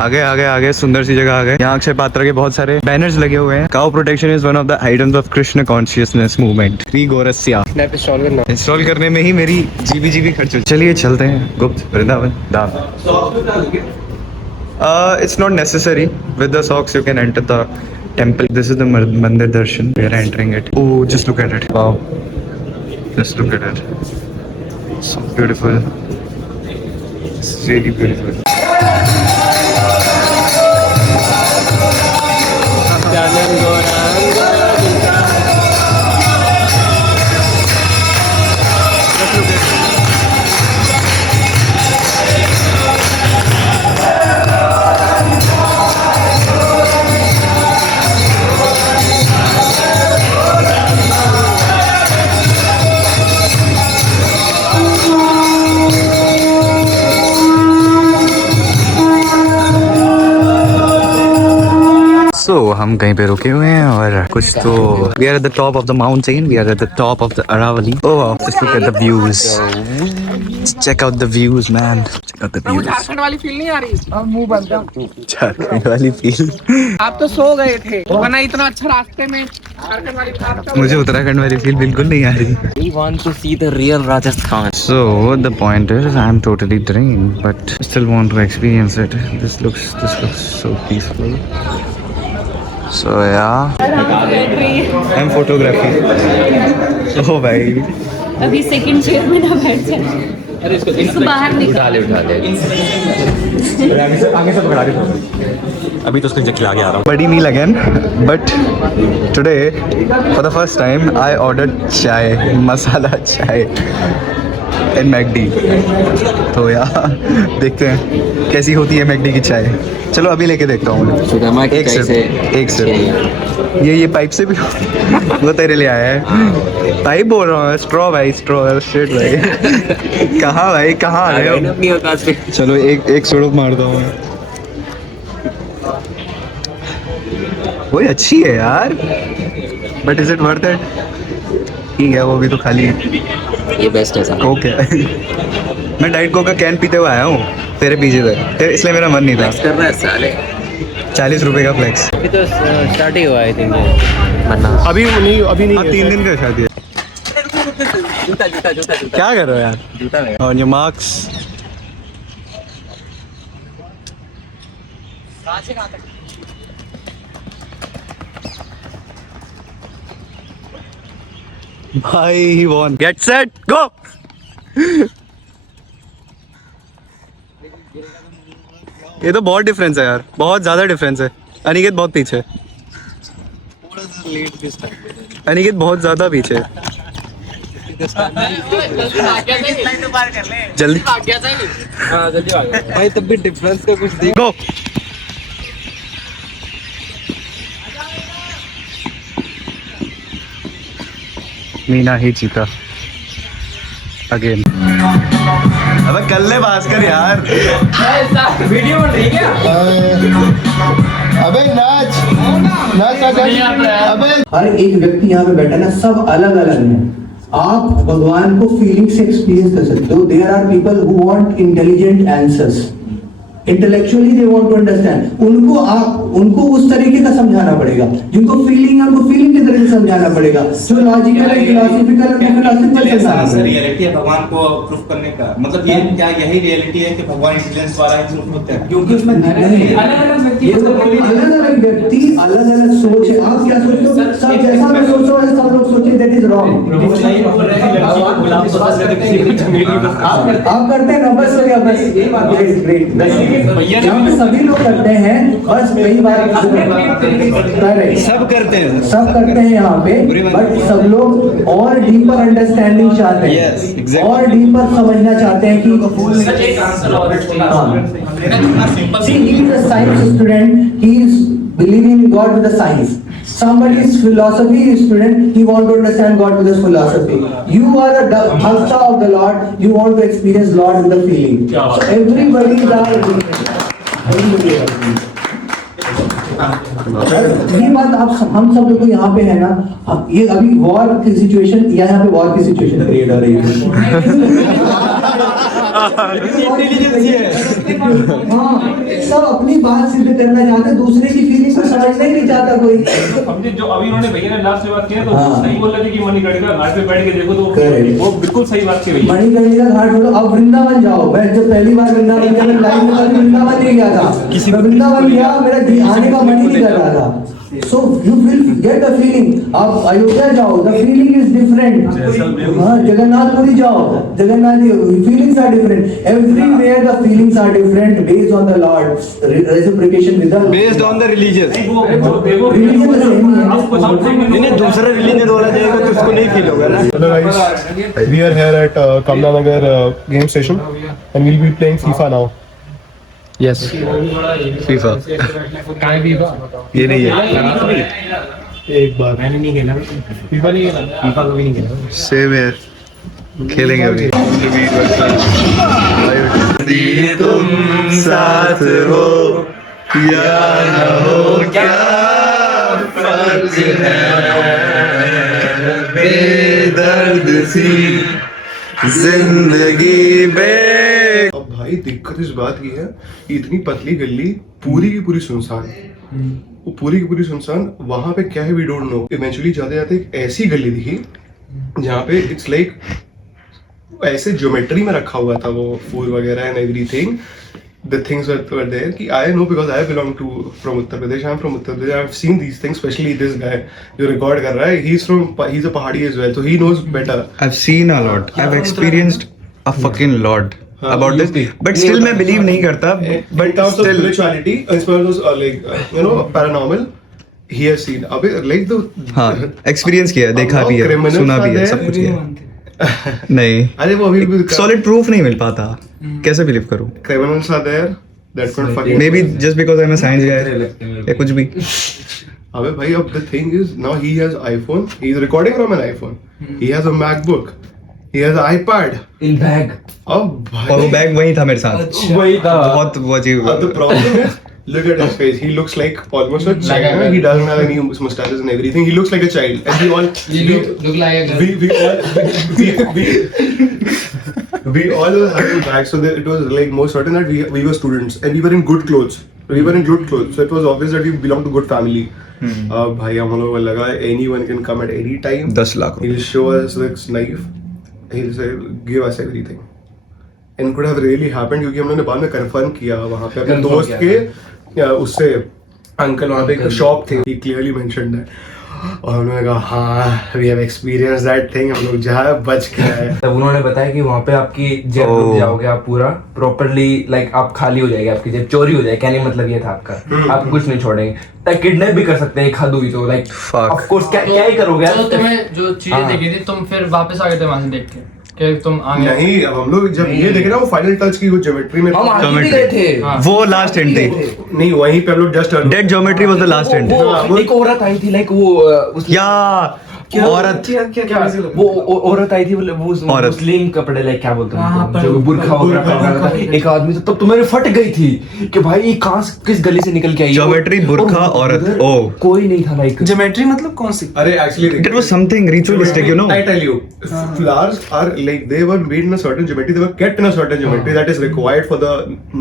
आगे सुंदर सी जगह आ गए। यहाँ अक्षय पात्र के बहुत सारे बैनर्स लगे हुए हैं। Cow protection is one of the items of Krishna consciousness movement. वी गोरस्या इंस्टॉल करने में ही मेरी जीबी खर्च हो। चलिए चलते हैं गुप्त वृंदावन धाम। It's not necessary. With the socks you can enter the temple. This is the Mandir Darshan. We are entering it. Oh, just look at it. Wow. Just look at it. So beautiful. It's really beautiful. So, हम कहीं पे रुके हुए हैं और कुछ तो we are at the top of the mountain. We are at the top of the Aravali. Oh wow, just look at the views. Check out the views, man. Check out the views. Jharkhand वाली feel नहीं आ रही। अब मुंह बंद है। झारखंड वाली feel. आप तो सो गए थे वरना इतना अच्छा रास्ते में झारखंड वाली। मुझे उत्तराखंड वाली फील बिल्कुल नहीं आ रही। We want to see the real Rajasthan. So the point is, I'm totally drained, but still want to experience it. This looks so peaceful. So yeah, I'm photography. Oh भाई, अभी सेकंड चेयर में ना बैठ जाए। अरे इसको बाहर निकाल। उठा ले आगे से पकड़ा के। अभी तो उसको इंजेक्शन आगे आ रहा हूँ। बड़ी meal again, but today for the first time I ordered chai, masala chai in McD. तो यार देखते हैं कैसी होती है मैकडी की चाय। चलो अभी लेके देखता हूँ। एक सिर्फ ये पाइप से भी वो तेरे लिए आया है। पाइप बोल रहा हूँ, स्ट्रॉ भाई, स्ट्रॉ शिट भाई। कहाँ भाई, कहाँ आ रहे हो? चलो एक सुड़ुक मारता हूँ। वो अच्छी है यार, but is it worth it? ठीक है, वो भी तो खाली ये बेस्ट है साहब। ओके मैं डाइट कोक का कैन पीते हुए आया हूँ तेरे पीछे से, इसलिए मेरा मन नहीं था। कर रहा है साले। 40 रुपए का फ्लेक्स। अभी तो स्टार्ट ही हुआ है थिंक मन्ना। अभी नहीं। हाँ 3 दिन का शादी है। जूता क्या कर रहे हो यार? जूता में ऑन योर मार्क्स। भाई he won. Get set go. ये तो बहुत डिफरेंस है यार, बहुत ज्यादा डिफरेंस है। अनिकेत बहुत पीछे, अनिकेत बहुत ज्यादा पीछे। जल्दी भाई तब भी डिफरेंस का कुछ देख। गो। मीना ही जीता अगेन। अबे कर ले भास्कर यार। वीडियो बन रही है क्या? अबे नाच अबे। हर एक व्यक्ति यहाँ पे बैठा ना, सब अलग अलग है। आप भगवान को फीलिंग से एक्सपीरियंस कर सकते हो। There are people who want intelligent answers, intellectually they want to understand. उनको उस तरीके का समझाना पड़ेगा। जिनको फीलिंग है उनको फीलिंग की तरह से समझाना पड़ेगा। जो लॉजिकल है, फिलॉसफिकल है, फिलॉसफिकल रियलिटी है भगवान को प्रूफ करने का। मतलब ये क्या यही रियलिटी है कि भगवान इंटेलिजेंस वाला ही प्रूफ होता है? क्योंकि उसमें अलग-अलग व्यक्ति अलग-अलग सोच है। आप क्या सोचते हो? सब जैसा मैं सोच रहा हूं सब लोग सोचे, दैट इज रॉन्ग। आप करते हैं ना, बस हो गया, बस यही बात है। ग्रेट। यहाँ पे सभी लोग करते हैं, बस कई बार सब करते हैं यहाँ पे, बट सब लोग और डीपर अंडरस्टैंडिंग चाहते हैं। Yes, exactly. और डीपर समझना चाहते हैं कि he is a science student, he is believing in God with the science. Somebody is philosophy student, he want to understand God with his philosophy. You are a bhakta of the Lord, you want to experience Lord with the feeling. So everybody is ये बात आप हम सब लोग यहाँ पे है ना। ये अभी वॉर की सिचुएशन, यहाँ पे वॉर की सिचुएशन क्रिएट हो रही है। हाँ, सब अपनी बात सिद्ध करना चाहते, दूसरे की फीलिंग को समझना ही नहीं चाहता कोई। समझे जो अभी उन्होंने भैया ने लास्ट में बात किया तो हाँ। सही बोल रहे थे कि मणिकर्णिका घाट पे बैठ के देखो तो Correct। वो बिल्कुल सही बात की भैया। मणिकर्णिका घाट छोड़ो, अब वृंदावन जाओ। मैं जब पहली बार वृंदावन गया, मैं लाइफ में कभी वृंदावन नहीं गया था। मैं वृंदावन गया, मेरा आने का मन ही नहीं कर रहा था। So you will get the feeling. आप अयोध्या जाओ, the feeling is different. हाँ, जगन्नाथपुरी जाओ, Jagannath feelings are different. Everywhere the feelings are different based on the Lord. Reciprocation with the Lord. Based on the religious. वो देखो Religion the same है। आपको समझेंगे नहीं दूसरा रिलीजन बोला जाएगा तो उसको नहीं फील होगा ना। Hello guys, we are here at Kamla Nagar game station and we'll be playing FIFA now. Yes FIFA ये नहीं है एक बार मैंने नहीं खेला FIFA नहीं खेला FIFA कभी नहीं खेला सेम है खेलेंगे अभी तुम साथ हो या न हो क्या फर्क है बेदर्द सी जिंदगी बे। अब भाई दिक्कत इस बात की है कि इतनी पतली गली पूरी की पूरी सुनसान, वो पूरी की पूरी सुनसान, वहां पे क्या है वी डोंट नो। इवेंचुअली जाते जाते एक ऐसी गली दिखी जहाँ पे इट्स लाइक ऐसे ज्योमेट्री में रखा हुआ था वो फूल वगैरह and everything. The things were there कि I know because I belong to from Uttar Pradesh. I'm from Uttar Pradesh. I've seen these things, especially this guy जो record कर रहा है. He's a pahadi as well, so he knows better. I've seen a lot. I've experienced a fucking lot about this, but still मैं believe नहीं करता. In But terms of still, spirituality, as well as like paranormal, he has seen. अबे like the हाँ experience किया है, देखा भी है, criminals सुना भी है, are सब कुछ there. किया है। नहीं अरे वो अभी भी सॉलिड प्रूफ नहीं मिल पाता, कैसे बिलीव करूं? criminals are there. That's not fucking. Maybe just because I am a science guy या कुछ भी। अबे भाई अब the thing is now he has iPhone. He's recording from an iPhone. He has a MacBook. He has an iPad. In bag अब भाई और वो बैग वही था मेरे साथ, वही था बहुत वो अजीब। the problem is, look at his face. He looks like almost a child. He doesn't have any mustaches and everything. He looks like a child. And we all look like a we all had to bag. So that it was like more certain that we were students and we were in good clothes. We were in good clothes. So it was obvious that we belong to good family. भाई हम लोगों को लगा anyone can come at any time. 10 lakh रुपए। He'll show us this knife. He'll say give us everything. And could have really happened क्योंकि हम लोगों ने बाद में confirm किया वहाँ पे अपने दोस्त के उससे अंकल वहाँ पे एक शॉप थे, he clearly mentioned that. और उन्होंने कहा हाँ we have experienced that thing, हम लोग जहाँ बच के आए। तब उन्होंने बताया कि वहाँ पे आपकी जेब रुक जाओगे आप पूरा प्रॉपरली, लाइक आप खाली हो जाएगी, आपकी जेब चोरी हो जाएगी। कहने का मतलब ये था आपका, आप कुछ नहीं छोड़ेंगे, लाइक किडनैप भी कर सकते हैं एक हद हुई तो, लाइक ऑफ कोर्स क्या ही करोगे तो तुम्हें जो चीजें देखी थी तुम फिर वापस आ गए थे वहां से देख के कि तुम आ गए? नहीं, अब हम लोग जब ये देख रहे हैं वो फाइनल टच की वो ज्योमेट्री में हम आगे भी गए थे। वो लास्ट एंड थी, नहीं वहीं पे हम लोग just dead geometry was the last and. वो एक औरत आई थी, लाइक वो या औरत वो औरत आई थी, वो मुस्लिम कपड़े, लाइक क्या बोलते हैं जो बुर्खा वगैरह पहना था, एक आदमी से, तब तो मेरी फट गई थी कि भाई ये कहां किस गली से निकल के आई। ज्योमेट्री बुर्खा औरत, ओ कोई नहीं था, लाइक ज्योमेट्री मतलब कौन सी? अरे actually it was something ritualistic, you know. I tell you, flowers are like they were made in a certain geometry. They were kept in a certain geometry that is required for the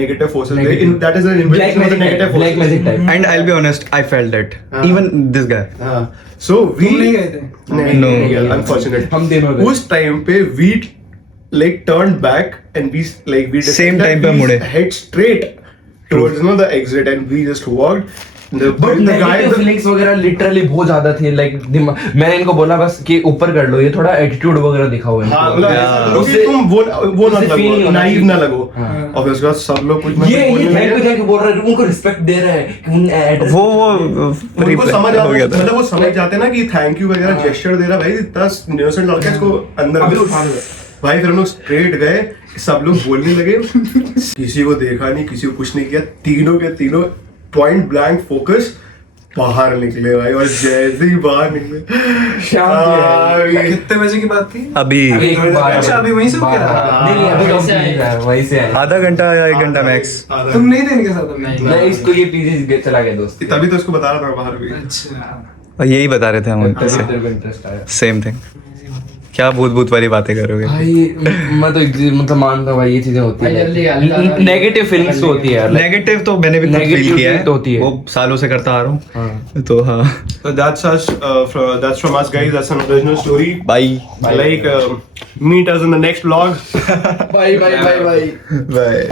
negative forces. That is an black invention of the magic negative type, black forces. magic type। And I'll be honest, I felt it. Even this guy. So we नहीं गए थे? नहीं, unfortunate. हम दोनों गए। उस time पे we like turned back and we like we Same decided time that पे we मुड़े। head straight towards the exit and we just walked. The guy feelings वगैरह लिटरली बहुत ज्यादा थी, लाइक मैंने इनको बोला बस कि ऊपर कर लो, ये थोड़ा एटीट्यूड वगैरह दिखाओ इनको। हाँ, मतलब ऐसा लगो कि तुम वो ना उससे feel नहीं लगो, होना नाइव चाहिए। ना लगो। और फिर उसके बाद सब लोग कुछ ये बैंक पे जाके बोल रहा है, उनको रिस्पेक्ट दे रहा है कि एड्रेस वो उनको समझ आता है, मतलब वो समझ जाते हैं ना कि थैंक यू वगैरह जेस्चर दे रहा भाई, इतना इनोसेंट लड़का है, इसको अंदर भी भाई। फिर हम लोग स्ट्रेट गए, सब लोग बोलने लगे, किसी को देखा नहीं, किसी को कुछ नहीं किया, तीनों के तीनों पॉइंट ब्लैंक फोकस बाहर निकले भाई। और जैसे ही बाहर निकले कितने बजे की बात थी? अभी अच्छा अभी वहीं से रुके था? नहीं अभी वहीं से आए। आधा घंटा या 1 घंटा मैक्स। तुम नहीं थे इनके साथ? नहीं इसको ये पीछे चला गया दोस्त। तभी तो उसको बता रहा था बाहर भी। अच्छा और यही बता रहे थे हम उनसे, तेरे को इंटरेस्ट आया। Same thing. क्या भूत भूत वाली बातें करोगे? भाई मैं तो मतलब मानता हूँ भाई, ये चीजें होती भाई, जल्दी आ, जल्दी है, आ। नेगेटिव फीलिंग्स तो होती है यार, नेगेटिव तो मैंने भी खुद फील Negative किया है, तो होती है। वो सालों से करता आ रहा हूँ। तो हाँ, So that's us. That's from us, guys. That's an original story. Bye Like, meet us in the next vlog. Bye bye bye bye. Bye.